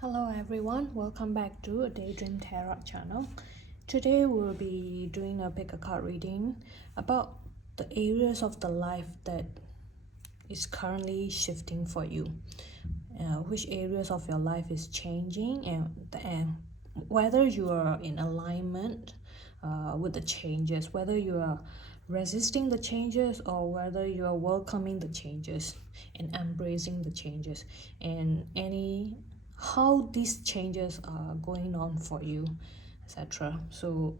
Hello everyone, welcome back to A Daydream Tarot channel. Today we'll be doing a pick a card reading about the areas of the life that is currently shifting for you. Which areas of your life is changing and whether you are in alignment with the changes, whether you are resisting the changes or whether you are welcoming the changes and embracing the changes, and how these changes are going on for you, etc. So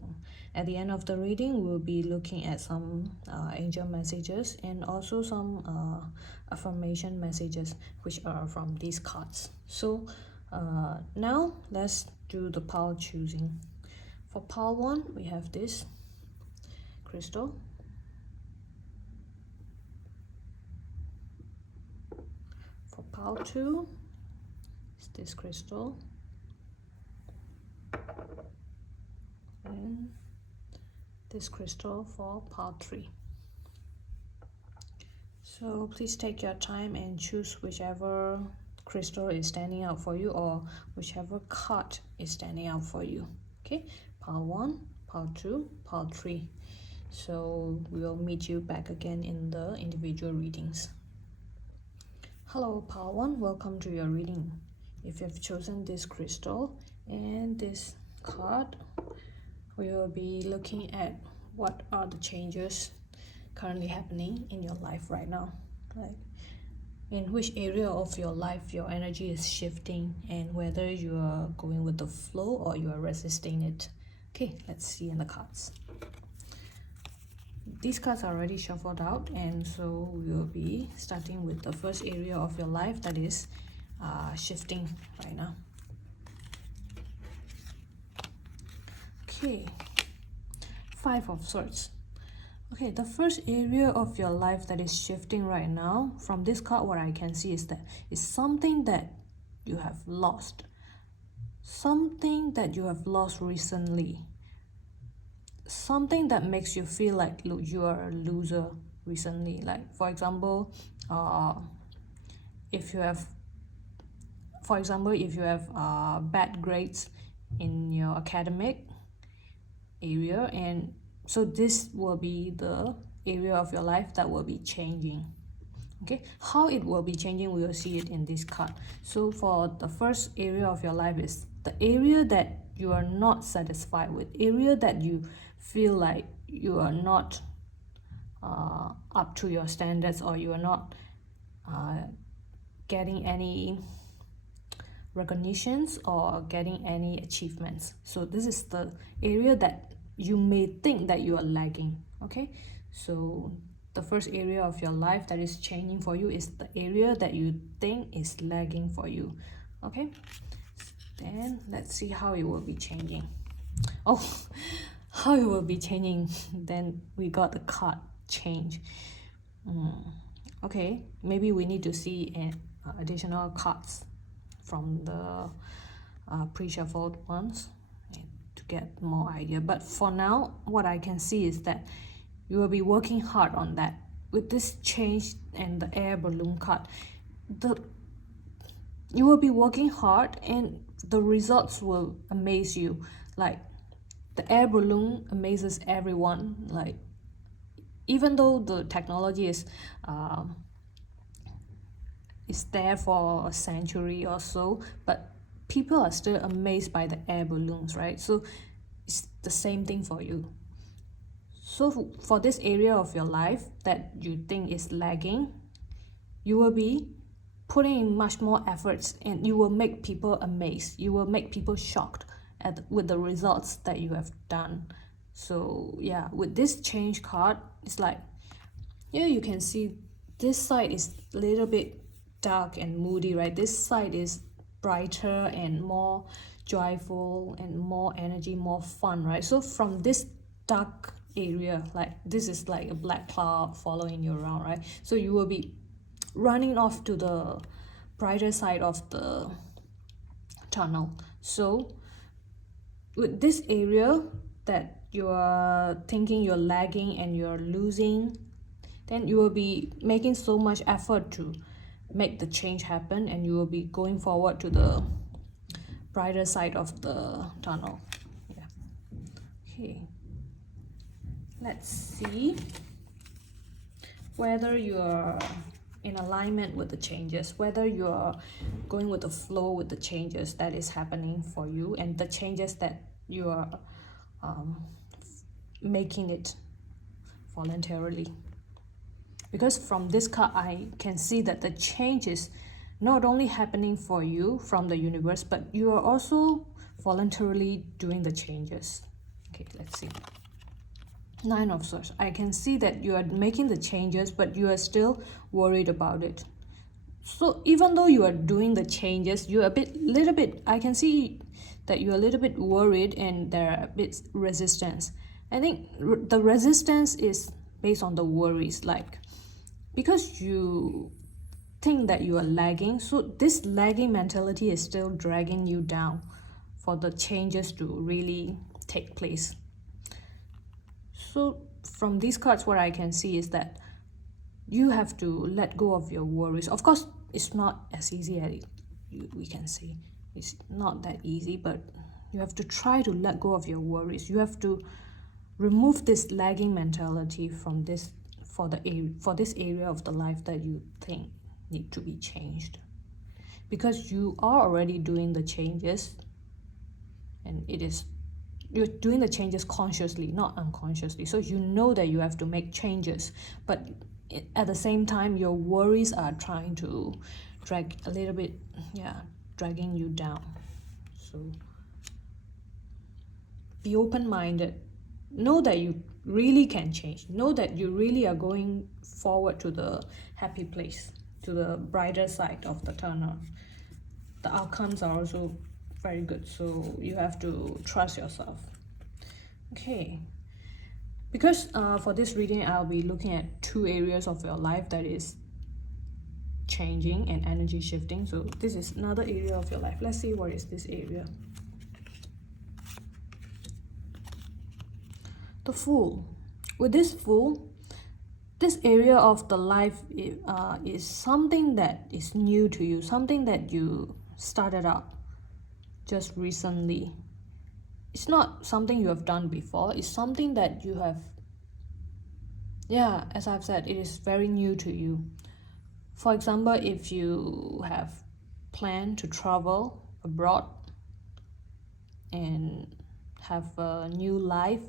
at the end of the reading we'll be looking at some angel messages and also some affirmation messages which are from these cards. So now let's do the pile choosing. For pile 1 we have this crystal. For pile 2 is this crystal, and this crystal for pile 3. So please take your time and choose whichever crystal is standing out for you or whichever card is standing out for you. Okay, pile 1, pile 2, pile 3. So we'll meet you back again in the individual readings. Hello pile 1, welcome to your reading. If you've chosen this crystal and this card, we will be looking at what are the changes currently happening in your life right now, like in which area of your life your energy is shifting and whether you are going with the flow or you are resisting it. Okay, let's see in the cards. These cards are already shuffled out, and so we will be starting with the first area of your life that is shifting right now. Okay, 5 of Swords. Okay, the first area of your life that is shifting right now, from this card what I can see is that it's something that you have lost. Something that you have lost recently. Something that makes you feel like you are a loser recently. Like for example, if you have bad grades in your academic area, and so this will be the area of your life that will be changing. Okay, how it will be changing, we will see it in this card. So for the first area of your life is the area that you are not satisfied with, area that you feel like you are not up to your standards, or you are not getting any recognitions or getting any achievements. So this is the area that you may think that you are lagging. Okay, so the first area of your life that is changing for you is the area that you think is lagging for you. Okay, then let's see how it will be changing. Oh, how it will be changing. Then we got the card change. Okay, maybe we need to see additional cards from the pre-shuffled ones to get more idea. But for now, what I can see is that you will be working hard on that. With this change and the air balloon card, you will be working hard and the results will amaze you. Like the air balloon amazes everyone. Like even though the technology is there for a century or so, but people are still amazed by the air balloons, right? So it's the same thing for you. So for this area of your life that you think is lagging, you will be putting in much more efforts and you will make people amazed. You will make people shocked with the results that you have done. So yeah, with this change card, it's like, yeah, you can see this side is a little bit dark and moody, right? This side is brighter and more joyful and more energy, more fun, right? So from this dark area, like this is like a black cloud following you around, right? So you will be running off to the brighter side of the tunnel. So with this area that you are thinking you're lagging and you're losing, then you will be making so much effort to make the change happen, and you will be going forward to the brighter side of the tunnel. Yeah. Okay. Let's see whether you're in alignment with the changes, whether you're going with the flow with the changes that is happening for you and the changes that you are making it voluntarily. Because from this card, I can see that the change is not only happening for you from the universe, but you are also voluntarily doing the changes. Okay, let's see. Nine of Swords. I can see that you are making the changes, but you are still worried about it. So even though you are doing the changes, you're little bit, I can see that you're a little bit worried and there are a bit resistance. I think the resistance is based on the worries, like because you think that you are lagging, so this lagging mentality is still dragging you down for the changes to really take place. So from these cards, what I can see is that you have to let go of your worries. Of course, it's not as easy as we can see. It's not that easy, but you have to try to let go of your worries. You have to remove this lagging mentality from this for this area of the life that you think need to be changed, because you are already doing the changes, and you're doing the changes consciously, not unconsciously. So you know that you have to make changes, but at the same time your worries are trying to drag a little bit, dragging you down. So be open-minded. Know that you really can change. Know that you really are going forward to the happy place, to the brighter side of the tunnel. The outcomes are also very good, so you have to trust yourself. Okay, because for this reading I'll be looking at two areas of your life that is changing and energy shifting. So this is another area of your life. Let's see what is this area. The Fool. With this Fool, this area of the life is something that is new to you, something that you started out just recently. It's not something you have done before. It's something that you have, as I've said, it is very new to you. For example, if you have planned to travel abroad and have a new life,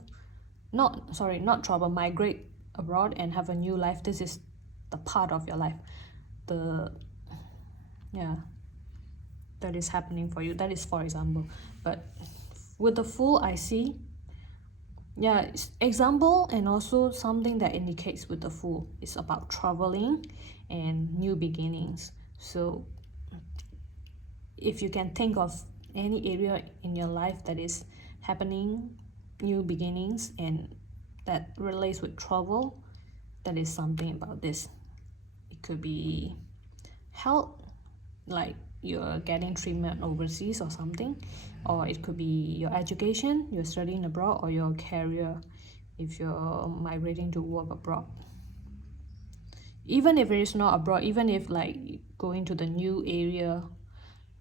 not travel, migrate abroad and have a new life, this is the part of your life that is happening for you. That is for example. But with the Fool, I see it's example, and also something that indicates with the Fool is about traveling and new beginnings. So if you can think of any area in your life that is happening, new beginnings, and that relates with travel, that is something about this. It could be health, like you're getting treatment overseas or something, or it could be your education, you're studying abroad, or your career if you're migrating to work abroad. Even if it is not abroad, even if like going to the new area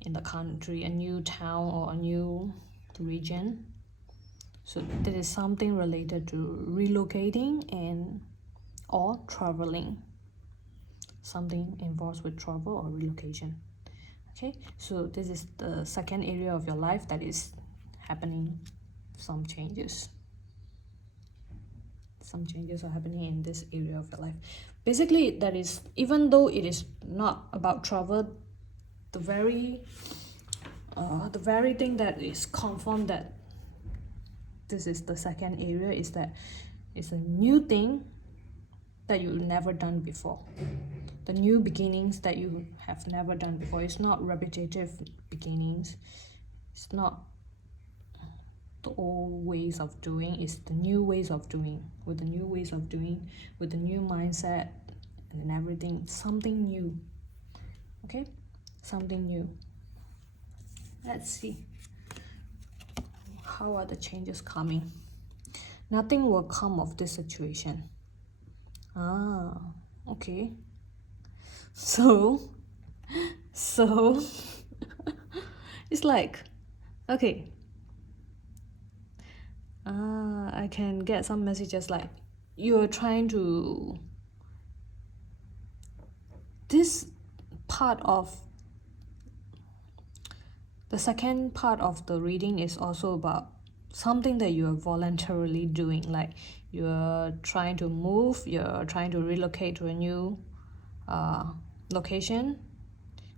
in the country, a new town or a new region. So there is something related to relocating and or traveling. Something involved with travel or relocation. Okay, so this is the second area of your life that is happening. Some changes are happening in this area of your life. Basically, that is, even though it is not about travel, the very thing that is confirmed that this is the second area is that it's a new thing that you've never done before. The new beginnings that you have never done before. It's not repetitive beginnings. It's not the old ways of doing. It's the new ways of doing. With the new ways of doing, with the new mindset and everything. Something new. Okay? Something new. Let's see. How are the changes coming? Nothing will come of this situation. Okay. So it's like Okay. I can get some messages like you're trying to, this part of the second part of the reading is also about something that you're voluntarily doing, like you're trying to move, you're trying to relocate to a new location,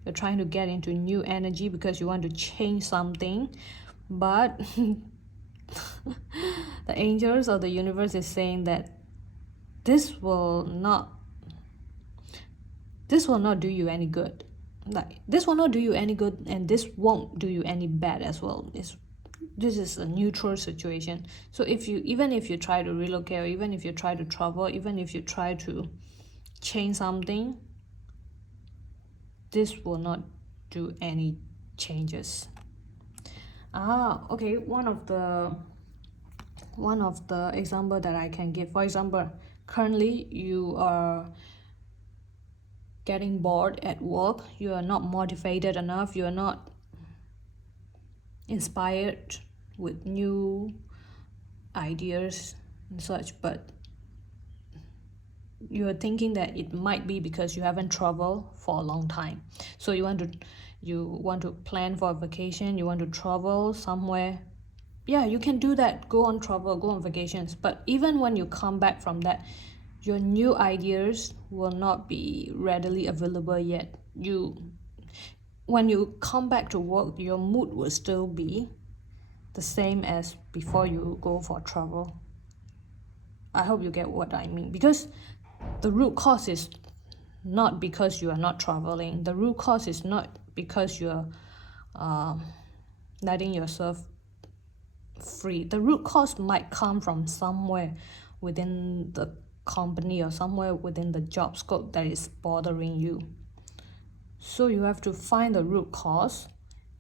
you're trying to get into new energy because you want to change something, but the angels or the universe is saying that this will not do you any good. Like this will not do you any good, and this won't do you any bad as well. This is a neutral situation. So even if you try to relocate, or even if you try to travel, even if you try to change something, this will not do any changes. Okay, one of the example that I can give, for example, currently you are getting bored at work, you are not motivated enough, you are not inspired with new ideas and such, but you're thinking that it might be because you haven't traveled for a long time. So you want to plan for a vacation, you want to travel somewhere. Yeah, you can do that, go on travel, go on vacations, but even when you come back from that, your new ideas will not be readily available yet. When you come back to work, your mood will still be the same as before you go for travel. I hope you get what I mean, because the root cause is not because you are not traveling. The root cause is not because you're letting yourself free. The root cause might come from somewhere within the company or somewhere within the job scope that is bothering you. So you have to find the root cause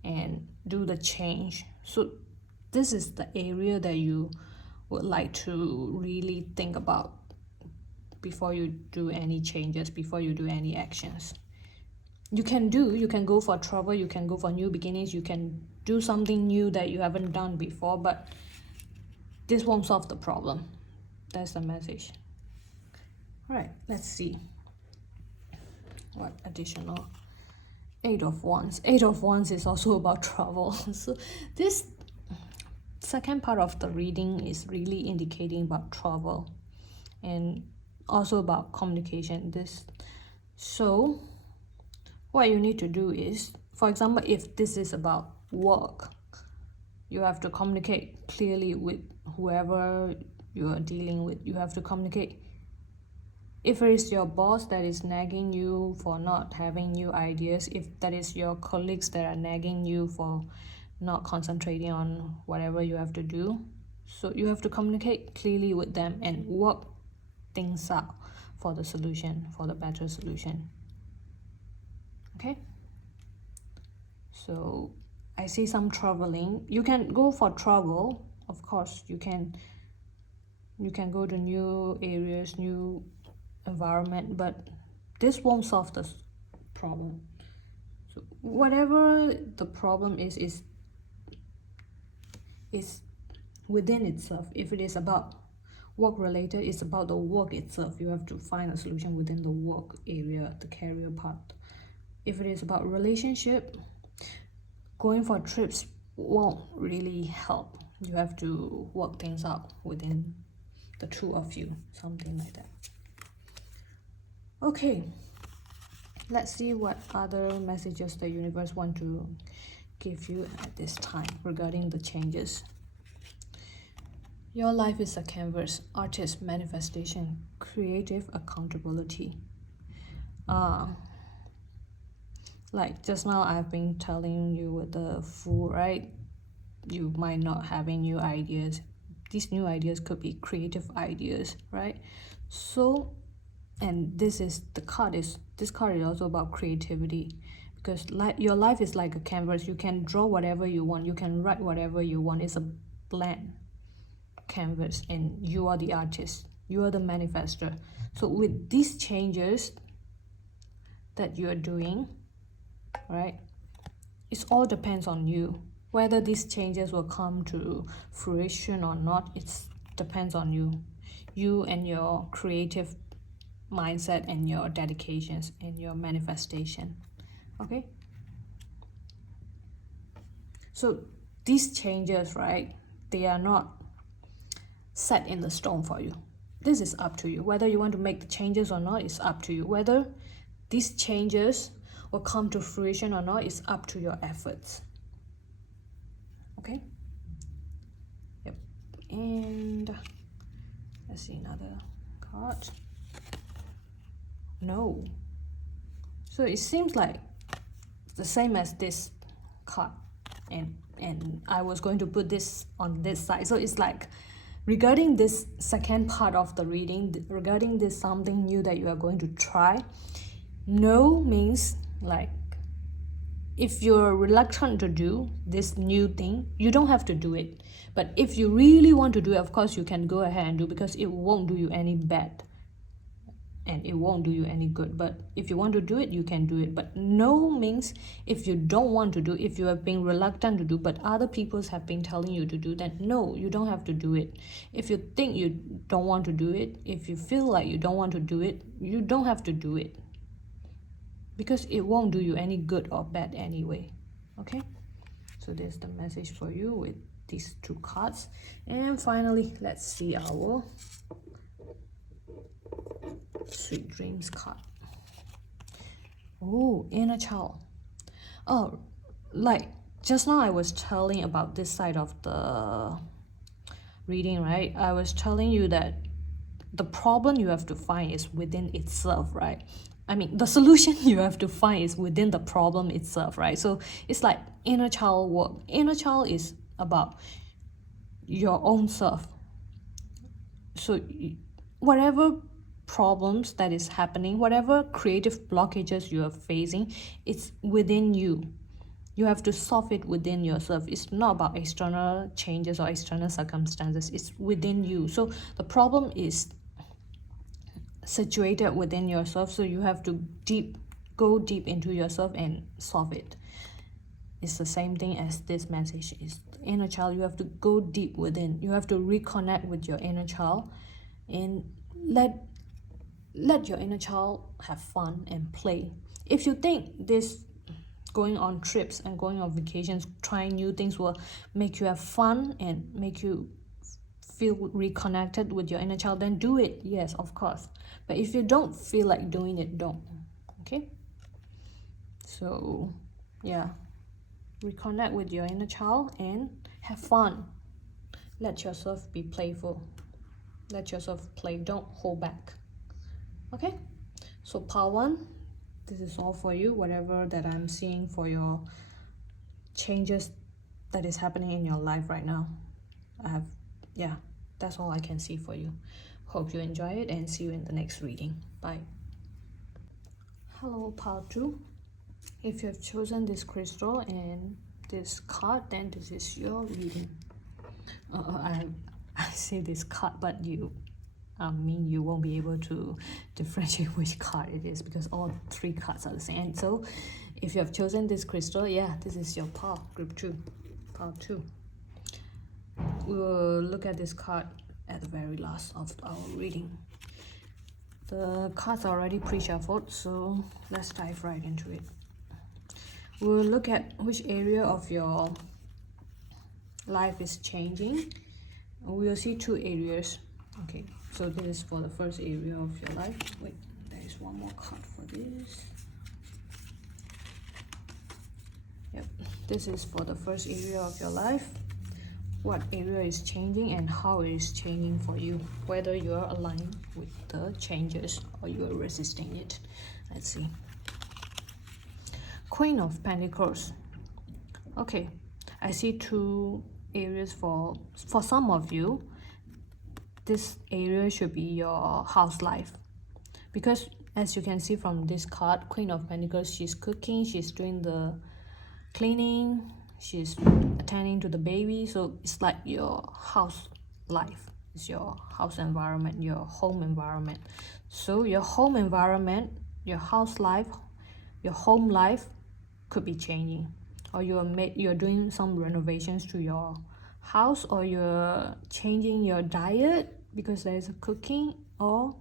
and do the change. So this is the area that you would like to really think about before you do any changes, before you do any actions. You can go for travel, you can go for new beginnings, you can do something new that you haven't done before, but this won't solve the problem. That's the message. All right, let's see what additional. Eight of Wands is also about travel. So this second part of the reading is really indicating about travel and also about communication. So what you need to do is, for example, if this is about work, you have to communicate clearly with whoever you are dealing with. You have to communicate. If it is your boss that is nagging you for not having new ideas, if that is your colleagues that are nagging you for not concentrating on whatever you have to do, so you have to communicate clearly with them and work things out for the solution, for the better solution. Okay, so I see some traveling. You can go for travel, of course. You can go to new areas, new environment, but this won't solve the problem. So whatever the problem is within itself. If it is about work related, it's about the work itself. You have to find a solution within the work area, the career part. If it is about relationship, going for trips won't really help. You have to work things out within the two of you, something like that. Okay, let's see what other messages the universe want to give you at this time regarding the changes. Your life is a canvas, artist, manifestation, creative accountability. Like just now I've been telling you with the Fool, right? You might not have any new ideas. These new ideas could be creative ideas, right? So, and this card is also about creativity, because your life is like a canvas. You can draw whatever you want, you can write whatever you want. It's a blank canvas, and you are the artist, you are the manifester. So with these changes that you're doing, right, it all depends on you. Whether these changes will come to fruition or not, it depends on you and your creative mindset and your dedications and your manifestation. Okay, so these changes, right, they are not set in the stone for you. This is up to you. Whether you want to make the changes or not, it's up to you. Whether these changes will come to fruition or not, it's up to your efforts. Okay, yep. And let's see another card. No, so it seems like the same as this card, and I was going to put this on this side. So it's like, regarding this second part of the reading, regarding this something new that you are going to try, no means like, if you're reluctant to do this new thing, you don't have to do it. But if you really want to do it, of course you can go ahead and do, because it won't do you any bad and it won't do you any good. But if you want to do it, you can do it. But no means if you don't want to do, if you have been reluctant to do, but other people have been telling you to do, then no, you don't have to do it. If you think you don't want to do it, if you feel like you don't want to do it, you don't have to do it, because it won't do you any good or bad anyway. Okay, so there's the message for you with these two cards. And finally, let's see our Sweet Dreams card. Oh, inner child. Oh, like just now I was telling about this side of the reading, right? I was telling you that the problem you have to find is within itself, right? I mean, the solution you have to find is within the problem itself, right? So it's like inner child work. Inner child is about your own self. So whatever problems that is happening, whatever creative blockages you are facing, it's within you. You have to solve it within yourself. It's not about external changes or external circumstances. It's within you. So the problem is situated within yourself. So you have to go deep into yourself and solve it. It's the same thing as this message is inner child. You have to go deep within. You have to reconnect with your inner child and let your inner child have fun and play. If you think this going on trips and going on vacations, trying new things will make you have fun and make you feel reconnected with your inner child, then do it. Yes, of course. But if you don't feel like doing it, don't. Okay, so yeah, reconnect with your inner child and have fun. Let yourself be playful. Let yourself play. Don't hold back. Okay, so part one, this is all for you. Whatever that I'm seeing for your changes that is happening in your life right now, that's all I can see for you. Hope you enjoy it and see you in the next reading. Bye. Hello, part two. If you have chosen this crystal and this card, then this is your reading. I say this card, but you won't be able to differentiate which card it is, because all three cards are the same. And so if you have chosen this crystal, yeah, this is your part, group 2, part 2. We'll look at this card at the very last of our reading. The cards are already pre-shuffled, so let's dive right into it. We'll look at which area of your life is changing. We'll see two areas. Okay, so this is for the first area of your life. Wait, there is one more card for this. Yep, this is for the first area of your life. What area is changing and how it is changing for you, whether you are aligned with the changes or you are resisting it. Let's see. Queen of Pentacles. Okay, I see two areas for some of you. This area should be your house life, because as you can see from this card, Queen of Pentacles, she's cooking, she's doing the cleaning, she's attending to the baby. So it's like your house life, it's your house environment, your home environment. So your home environment, your house life, your home life could be changing. or you're doing some renovations to your house, or you're changing your diet because there's a cooking, or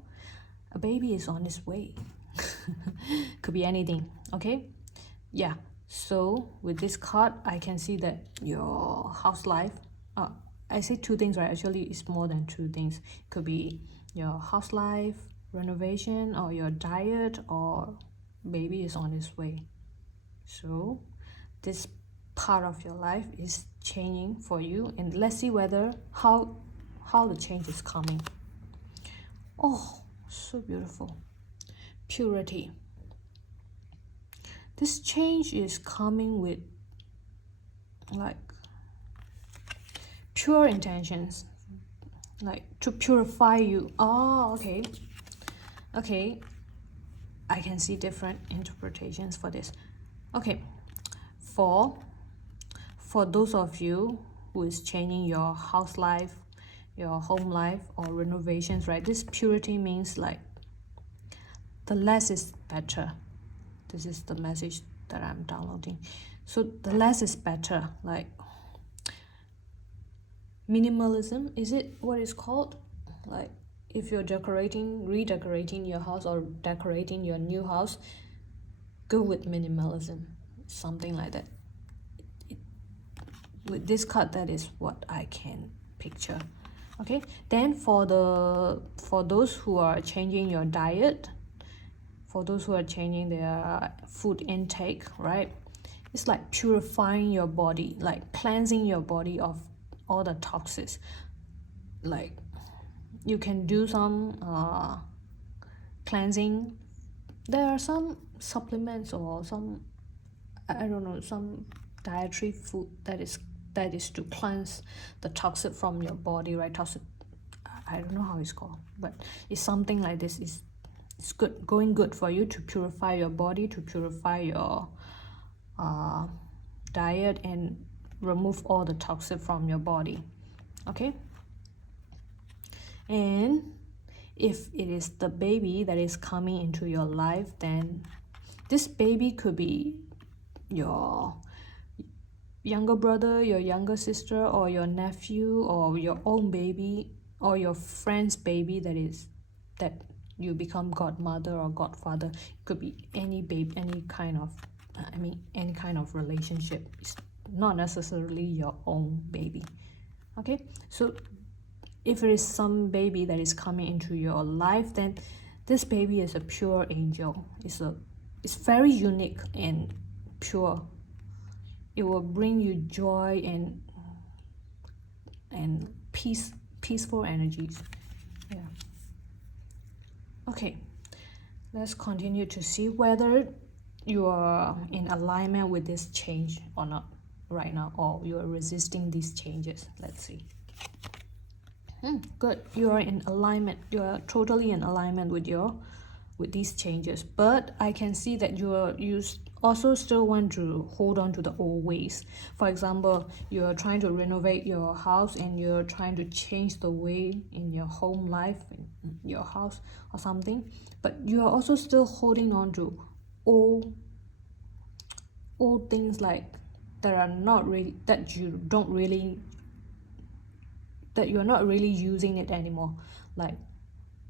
a baby is on its way. Could be anything. Okay, yeah. So with this card, I can see that your house life, I say two things, right? Actually, it's more than two things. Could be your house life renovation, or your diet, or baby is on its way. So this part of your life is changing for you, and let's see whether how the change is coming. Oh, so beautiful. Purity. This change is coming with like pure intentions, like to purify you. Oh, okay. Okay, I can see different interpretations for this. Okay, for those of you who is changing your house life, your home life, or renovations, right? This purity means like the less is better. This is the message that I'm downloading. So the less is better, like minimalism, is it what it's called? Like if you're redecorating your house, or decorating your new house, go with minimalism, something like that. With this card, that is what I can picture. Okay, then for those who are changing your diet, for those who are changing their food intake, right? It's like purifying your body, like cleansing your body of all the toxins. Like you can do some cleansing. There are some supplements or some, I don't know, some dietary food that is to cleanse the toxin from your body, right? Toxin, I don't know how it's called, but it's something like this. It's going good for you to purify your body, to purify your diet, and remove all the toxin from your body. Okay, and if it is the baby that is coming into your life, then this baby could be your younger brother, your younger sister, or your nephew, or your own baby, or your friend's baby that you become godmother or godfather. It could be any baby, any kind of relationship. It's not necessarily your own baby. Okay, so if it is some baby that is coming into your life, then this baby is a pure angel. It's very unique and pure. It will bring you joy and peaceful energies. Yeah. Okay, let's continue to see whether you are in alignment with this change or not right now, or you are resisting these changes. Let's see. Good, you are in alignment. You are totally in alignment with these changes, but I can see that you also still want to hold on to the old ways. For example, you are trying to renovate your house, and you're trying to change the way in your home life, in your house or something, but you are also still holding on to old things, like that are not really, that you don't really, that you're not really using it anymore. Like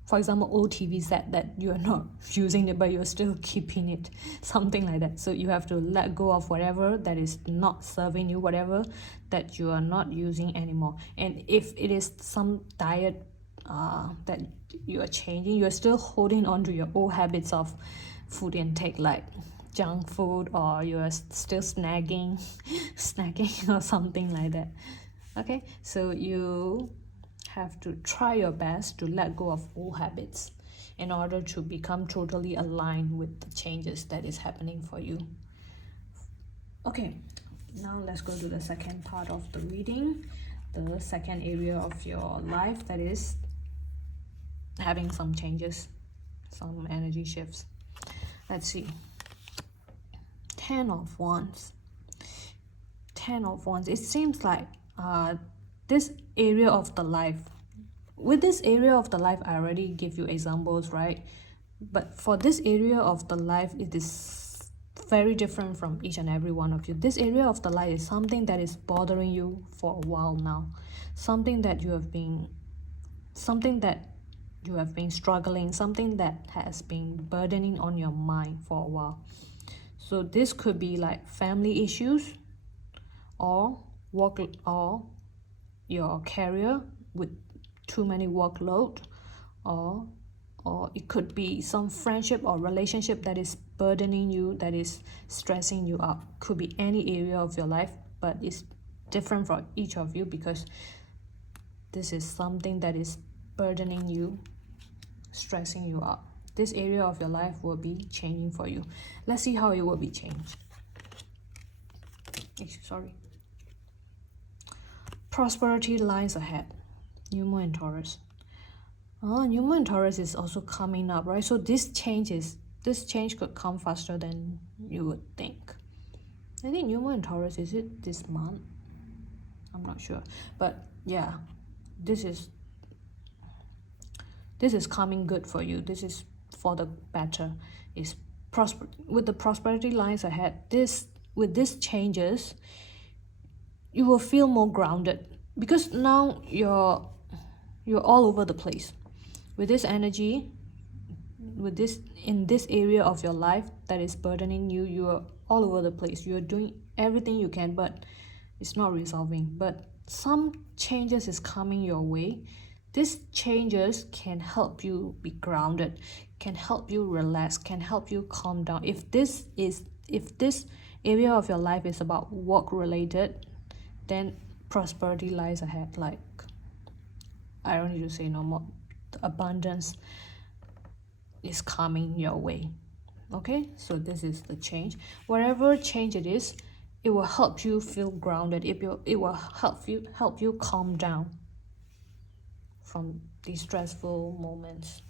for example, old TV set that you're not using it, but you're still keeping it, something like that. So you have to let go of whatever that is not serving you, whatever that you are not using anymore. And if it is some diet that you are changing, you're still holding on to your old habits of food intake, like junk food, or you're still snacking or something like that. Okay, so you have to try your best to let go of old habits in order to become totally aligned with the changes that is happening for you. Okay, now let's go to the second part of the reading, the second area of your life that is having some changes, some energy shifts. Let's see. 10 of Wands. 10 of Wands. It seems like this area of the life, with this area of the life, I already give you examples, right? But for this area of the life, it is very different from each and every one of you. This area of the light is something that is bothering you for a while now, something that you have been struggling, something that has been burdening on your mind for a while. So this could be like family issues, or work, or your career with too many workload, or it could be some friendship or relationship that is burdening you, that is stressing you out. Could be any area of your life, but it's different for each of you, because this is something that is burdening you, stressing you out. This area of your life will be changing for you. Let's see how it will be changed. Sorry. Prosperity lies ahead. New Moon in Taurus. New Moon in Taurus is also coming up, right? So this change could come faster than you would think. I think New Moon in Taurus, is it this month? I'm not sure, but yeah, this is coming good for you. This is for the better. Is with the prosperity lines ahead. With these changes, you will feel more grounded, because now you're all over the place. With this energy, in this area of your life that is burdening you, you are all over the place. You are doing everything you can, but it's not resolving. But some changes is coming your way. These changes can help you be grounded, can help you relax, can help you calm down. If this area of your life is about work related, then prosperity lies ahead. Like, I don't need to say no more. The abundance is coming your way. Okay, so this is the change. Whatever change it is, it will help you feel grounded. It will help you calm down from these stressful moments.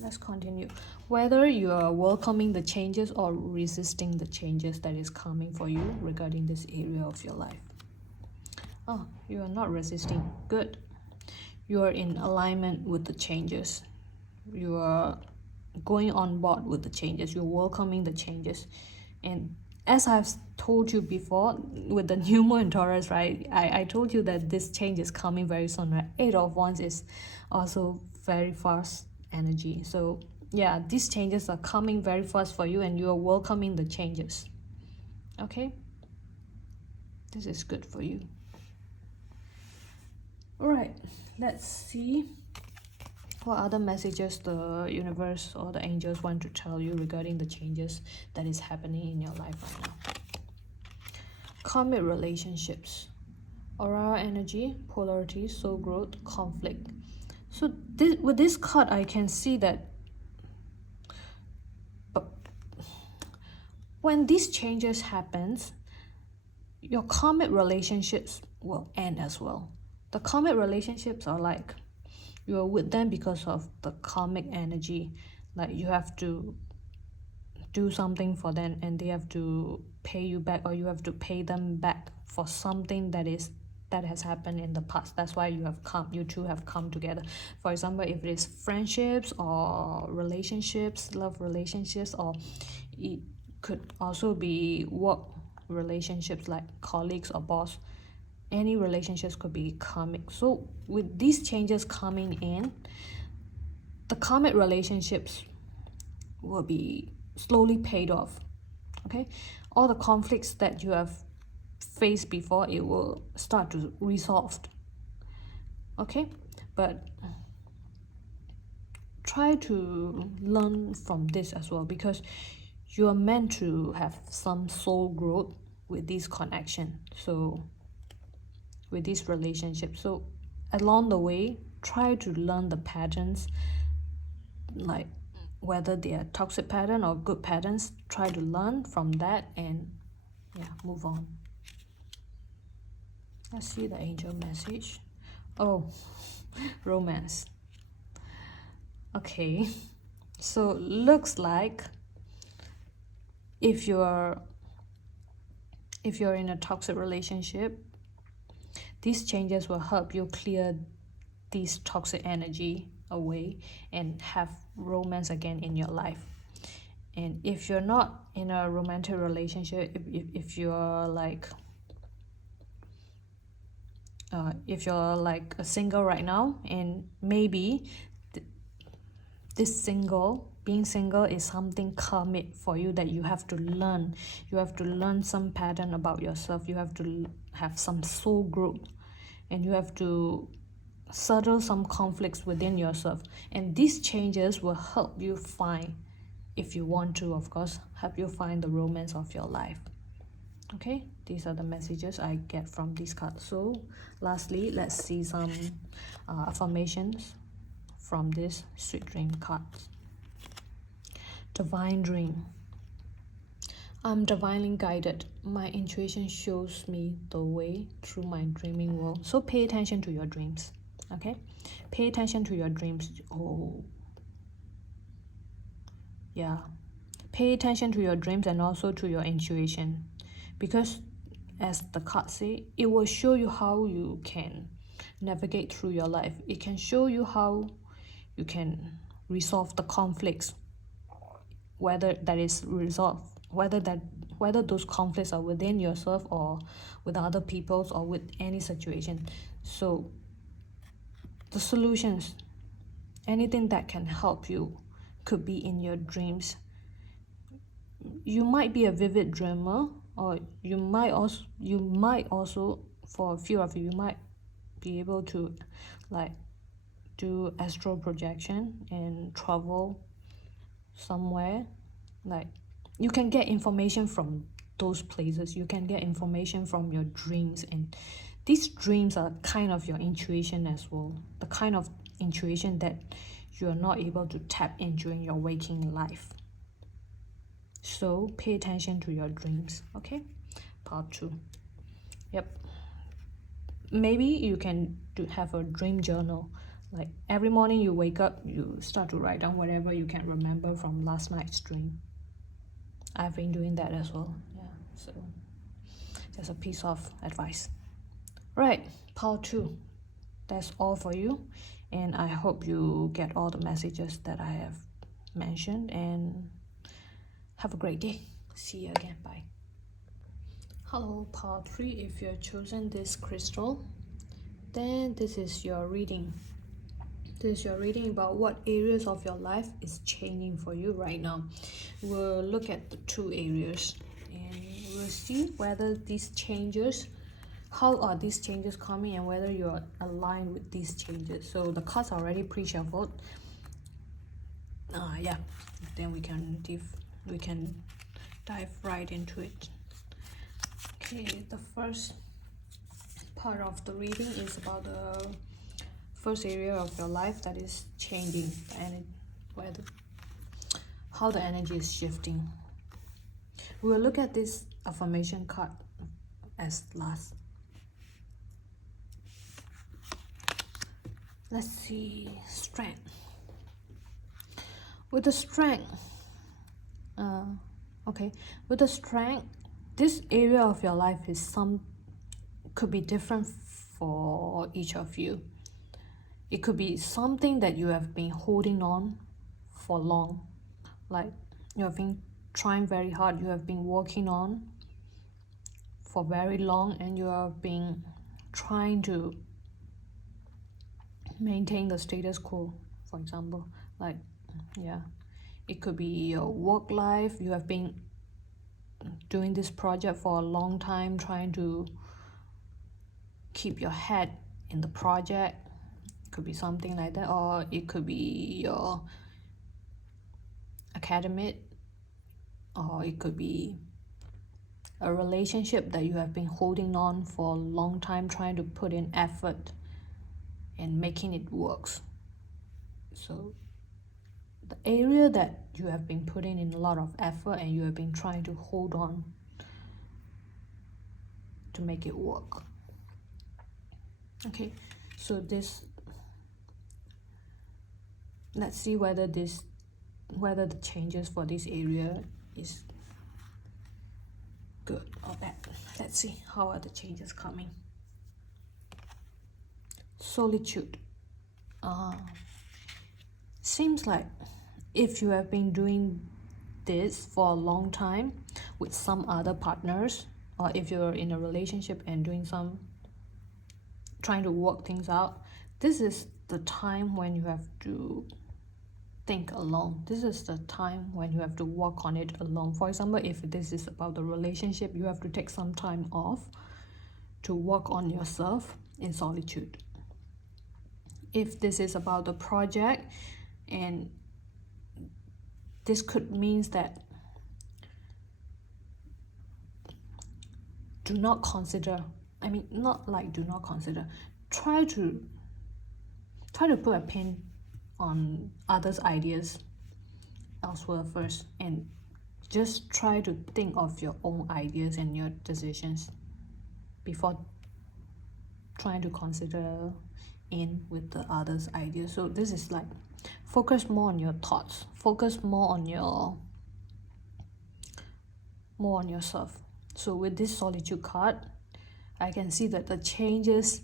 Let's continue. Whether you are welcoming the changes or resisting the changes that is coming for you regarding this area of your life. Oh, you are not resisting. Good. You are in alignment with the changes. You are going on board with the changes. You're welcoming the changes. And as I've told you before, with the New Moon in Taurus, right? I told you that this change is coming very soon, right? 8 of Wands is also very fast energy. So yeah, these changes are coming very fast for you, and you are welcoming the changes. Okay? This is good for you. Alright, let's see what other messages the universe or the angels want to tell you regarding the changes that is happening in your life right now. Karmic relationships, aura energy, polarity, soul growth, conflict. So with this card, I can see that when these changes happens, your karmic relationships will end as well. The karmic relationships are like, you are with them because of the karmic energy. Like, you have to do something for them, and they have to pay you back, or you have to pay them back for something that has happened in the past. That's why you two have come together. For example, if it is friendships or relationships, love relationships, or it could also be work relationships like colleagues or boss. Any relationships could be karmic. So with these changes coming in, the karmic relationships will be slowly paid off. Okay, all the conflicts that you have faced before, it will start to resolve. Okay, but try to learn from this as well, because you are meant to have some soul growth with this connection. So with this relationship, so along the way, try to learn the patterns, like whether they are toxic pattern or good patterns. Try to learn from that and yeah, move on. Let's see the angel message. Oh, romance. Okay, so looks like if you're in a toxic relationship, these changes will help you clear this toxic energy away and have romance again in your life. And if you're not in a romantic relationship, if you're like if you're like a single right now, and maybe being single is something karmic for you that you have to learn. You have to learn some pattern about yourself. You have to have some soul growth, and you have to settle some conflicts within yourself. And these changes will help you find, if you want to, of course, help you find the romance of your life. Okay, these are the messages I get from these cards. So lastly, let's see some affirmations from this sweet dream cards. Divine dream. I'm divinely guided. My intuition shows me the way through my dreaming world. So pay attention to your dreams. Okay, pay attention to your dreams. Oh, yeah, pay attention to your dreams and also to your intuition, because as the cards say, it will show you how you can navigate through your life. It can show you how you can resolve the conflicts, whether that is resolved, whether those conflicts are within yourself or with other people's or with any situation. So the solutions, anything that can help you, could be in your dreams. You might be a vivid dreamer, or you might also, for a few of you, you might be able to like do astral projection and travel somewhere. Like, you can get information from those places. You can get information from your dreams, and these dreams are kind of your intuition as well, the kind of intuition that you're not able to tap into in your waking life. So pay attention to your dreams. Okay, part 2. Yep, maybe you can have a dream journal. Like every morning you wake up, you start to write down whatever you can remember from last night's dream. I've been doing that as well. Yeah, so just a piece of advice. Right, part 2. That's all for you, and I hope you get all the messages that I have mentioned, and have a great day. See you again. Bye. Hello, part 3. If you have chosen this crystal, then this is your reading. This is your reading about what areas of your life is changing for you right now. We'll look at the 2 areas, and we'll see whether these changes, how are these changes coming, and whether you're aligned with these changes. So the cards are already pre-shuffled. Yeah, then we can dive right into it. Okay, the first part of the reading is about the first area of your life that is changing, and how the energy is shifting. We'll look at this affirmation card as last. Let's see, strength. With the strength, with the strength, this area of your life could be different for each of you. It could be something that you have been holding on for long, like you have been trying very hard, you have been working on for very long, and you have been trying to maintain the status quo, for example. Like, yeah, it could be your work life. You have been doing this project for a long time, trying to keep your head in the project. It could be something like that, or it could be your academic, or it could be a relationship that you have been holding on for a long time, trying to put in effort and making it work. So the area that you have been putting in a lot of effort and you have been trying to hold on to make it work. Okay, so let's see whether the changes for this area is good or bad. Let's see how are the changes coming. Solitude. Seems like if you have been doing this for a long time with some other partners, or if you're in a relationship and trying to work things out, this is the time when you have to think alone. This is the time when you have to work on it alone. For example, if this is about the relationship, you have to take some time off to work on yourself in solitude. If this is about the project, and this could means that do not consider, I mean, not like do not consider, try to put a pin on others' ideas elsewhere first, and just try to think of your own ideas and your decisions before trying to consider in with the others' ideas. So this is like focus more on your thoughts, focus more on yourself. So with this solitude card, I can see that the changes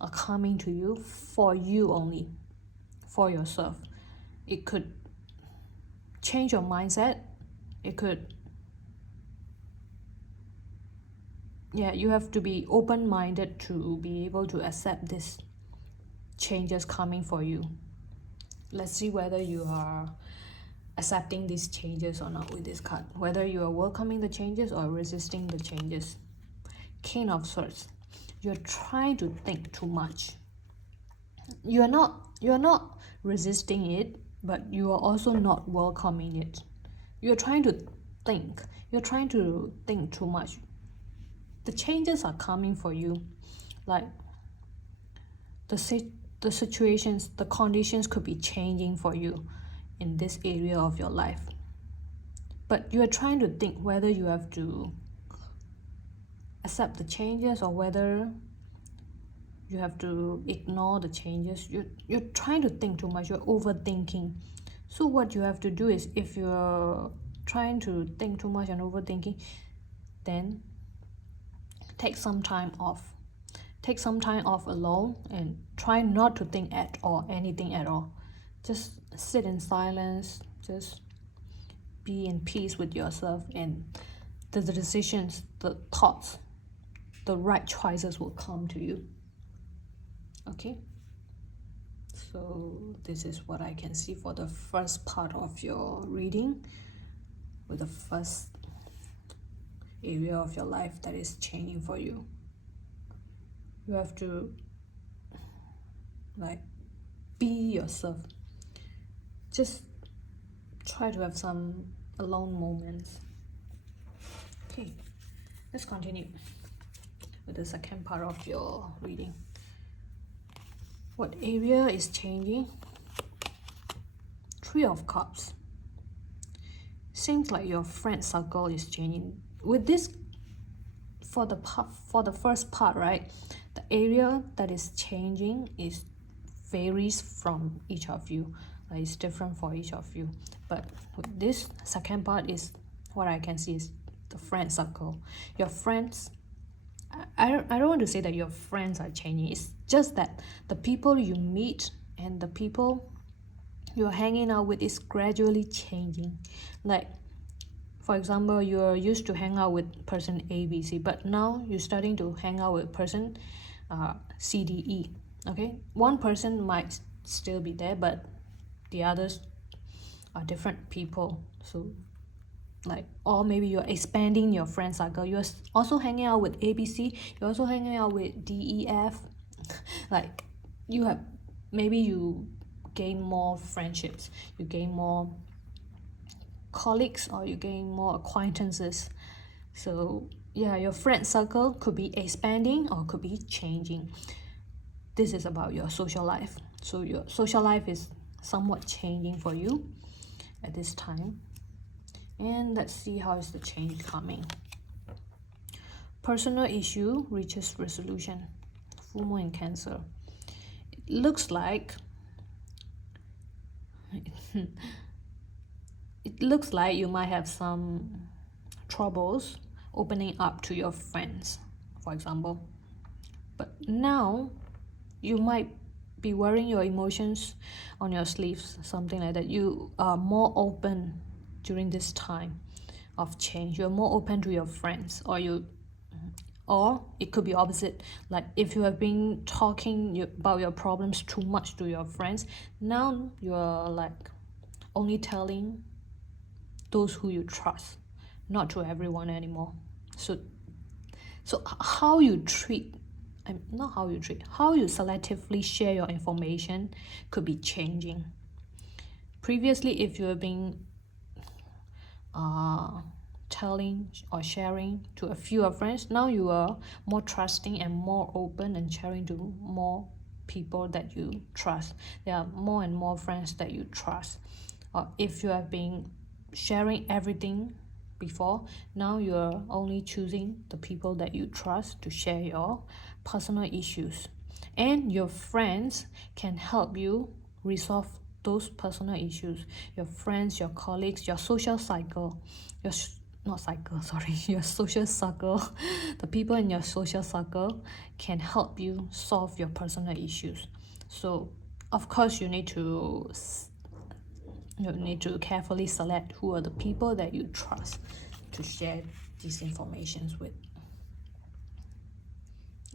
are coming to you for you only, for yourself. It could change your mindset. It could, yeah, you have to be open-minded to be able to accept this changes coming for you. Let's see whether you are accepting these changes or not with this card, whether you are welcoming the changes or resisting the changes. King of Swords, you're trying to think too much. You're not resisting it, but you are also not welcoming it. You're trying to think too much. The changes are coming for you, like the situations, the conditions could be changing for you in this area of your life, but you are trying to think whether you have to accept the changes or whether you have to ignore the changes. You're trying to think too much, you're overthinking. So what you have to do is, if you're trying to think too much and overthinking, then take some time off. Take some time off alone and try not to think at all, anything at all. Just sit in silence, just be in peace with yourself, and the decisions, the thoughts, the right choices will come to you. Okay, so this is what I can see for the first part of your reading, with the first area of your life that is changing for you. You have to like be yourself. Just try to have some alone moments. Okay, let's continue with the second part of your reading. What area is changing? Three of Cups. Seems like your friend circle is changing. With this, for the first part, right? The area that is changing is varies from each of you. It's different for each of you. But with this second part, is what I can see is the friend circle. Your friends, I don't want to say that your friends are changing. It's just that the people you meet and the people you're hanging out with is gradually changing. Like, for example, you're used to hang out with person A, B, C, but now you're starting to hang out with person C, D, E. Okay, one person might still be there, but the others are different people. So like, or maybe you're expanding your friend circle. You're also hanging out with ABC, you're also hanging out with DEF. Like, you have, maybe you gain more friendships, you gain more colleagues, or you gain more acquaintances. So yeah, your friend circle could be expanding or could be changing. This is about your social life. So your social life is somewhat changing for you at this time. And let's see how is the change coming. Personal issue reaches resolution. Full moon in Cancer. It looks like you might have some troubles opening up to your friends, for example. But now you might be wearing your emotions on your sleeves, something like that. You are more open during this time of change. You're more open to your friends, or it could be opposite. Like if you have been talking about your problems too much to your friends, now you're like only telling those who you trust, not to everyone anymore. So how you selectively share your information could be changing. Previously, if you have been telling or sharing to a few of friends, now you are more trusting and more open and sharing to more people that you trust. There are more and more friends that you trust. Or if you have been sharing everything before, now you're only choosing the people that you trust to share your personal issues. And your friends can help you resolve those personal issues. Your friends, your colleagues, your social cycle, your social circle, the people in your social circle can help you solve your personal issues. So of course you need to carefully select who are the people that you trust to share these informations with.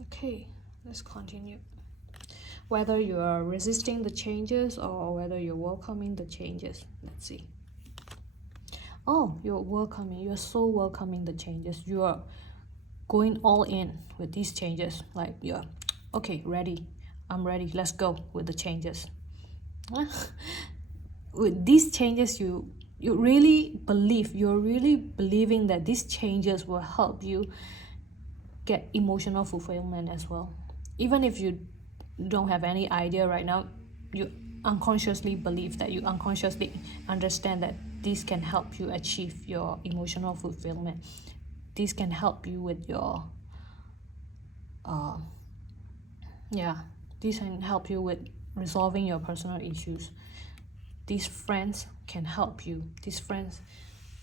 Okay, let's continue. Whether you are resisting the changes or whether you're welcoming the changes. Let's see. Oh, you're so welcoming the changes. You are going all in with these changes. Like you're okay, ready. I'm ready. Let's go with the changes. With these changes, you're really believing that these changes will help you get emotional fulfillment as well. Even if you don't have any idea right now, you unconsciously believe that, you unconsciously understand that this can help you achieve your emotional fulfillment. This can help you with your this can help you with resolving your personal issues. These friends can help you. These friends,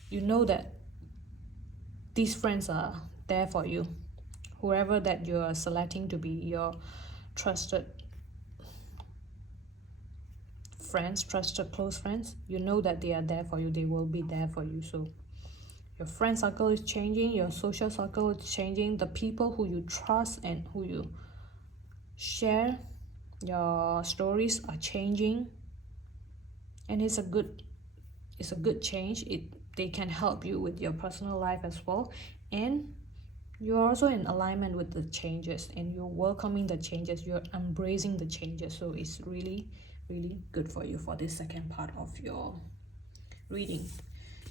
you know that these friends are there for you. Whoever that you are selecting to be your trusted friends, trusted close friends, you know that they are there for you. They will be there for you. So your friend circle is changing, your social circle is changing, the people who you trust and who you share your stories are changing, and it's a good change. They can help you with your personal life as well, and you're also in alignment with the changes, and you're welcoming the changes, you're embracing the changes. So it's really good for you for this second part of your reading.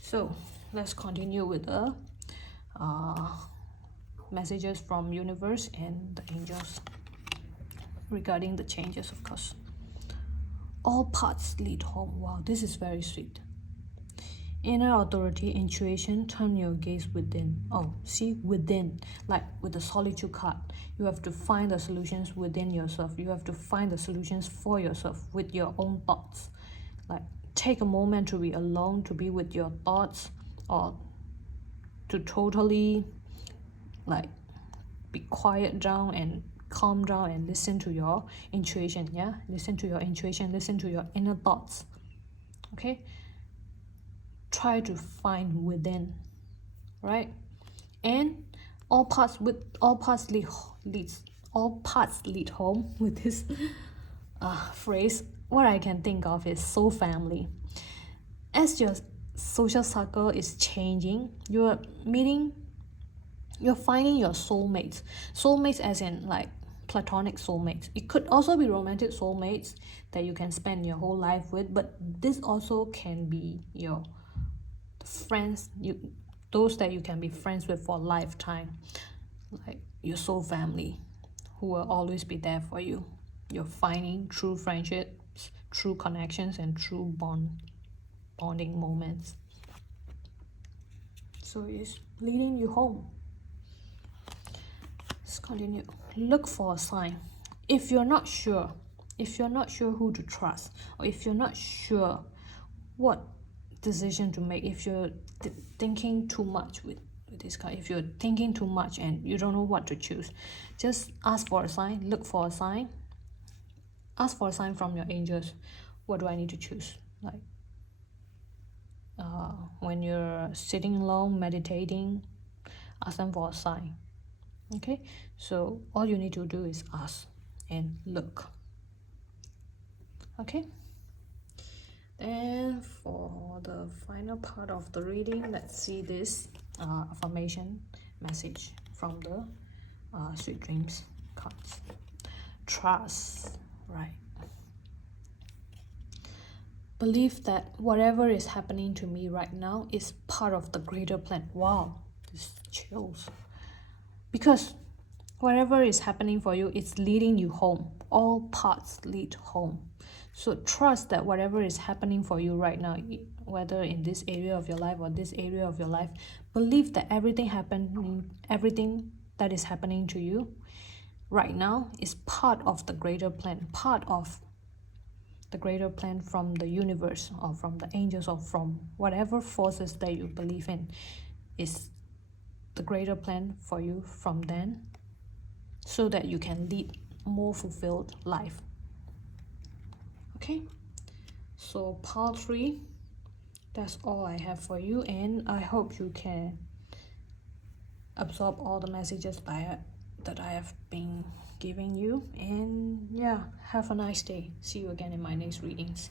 So let's continue with the messages from universe and the angels regarding the changes, of course. All paths lead home. Wow, this is very sweet. Inner authority, intuition, turn your gaze within. Oh, see, within, like with the solitude card, you have to find the solutions within yourself. You have to find the solutions for yourself with your own thoughts. Like take a moment to be alone, to be with your thoughts, or to totally like be quiet down and calm down and listen to your intuition. Yeah, listen to your intuition, listen to your inner thoughts. Okay, try to find within, right? And all paths lead home. With this phrase, what I can think of is soul family. As your social circle is changing, you're finding your soulmates. Soulmates as in like platonic soulmates. It could also be romantic soulmates that you can spend your whole life with, but this also can be your friends, those that you can be friends with for a lifetime, like your soul family, who will always be there for you. You're finding true friendships, true connections, and true bonding moments. So it's leading you home. Let's continue. Look for a sign. If you're not sure who to trust, or if you're not sure what decision to make, if you're thinking too much with this card, if you're thinking too much and you don't know what to choose, just ask for a sign. Look for a sign. Ask for a sign from your angels. What do I need to choose? Like, when you're sitting alone, meditating, ask them for a sign. Okay, so all you need to do is ask and look. Okay, and for the final part of the reading, let's see this affirmation message from the Sweet Dreams cards. Trust, right? Believe that whatever is happening to me right now is part of the greater plan. Wow, this chills. Because whatever is happening for you, it's leading you home. All paths lead home. So trust that whatever is happening for you right now, whether in this area of your life or this area of your life, believe that everything that is happening to you right now is part of the greater plan, part of the greater plan from the universe or from the angels or from whatever forces that you believe in is the greater plan for you from then, so that you can lead more fulfilled life. Okay, so part 3, that's all I have for you, and I hope you can absorb all the messages that I have been giving you. And yeah, have a nice day. See you again in my next readings.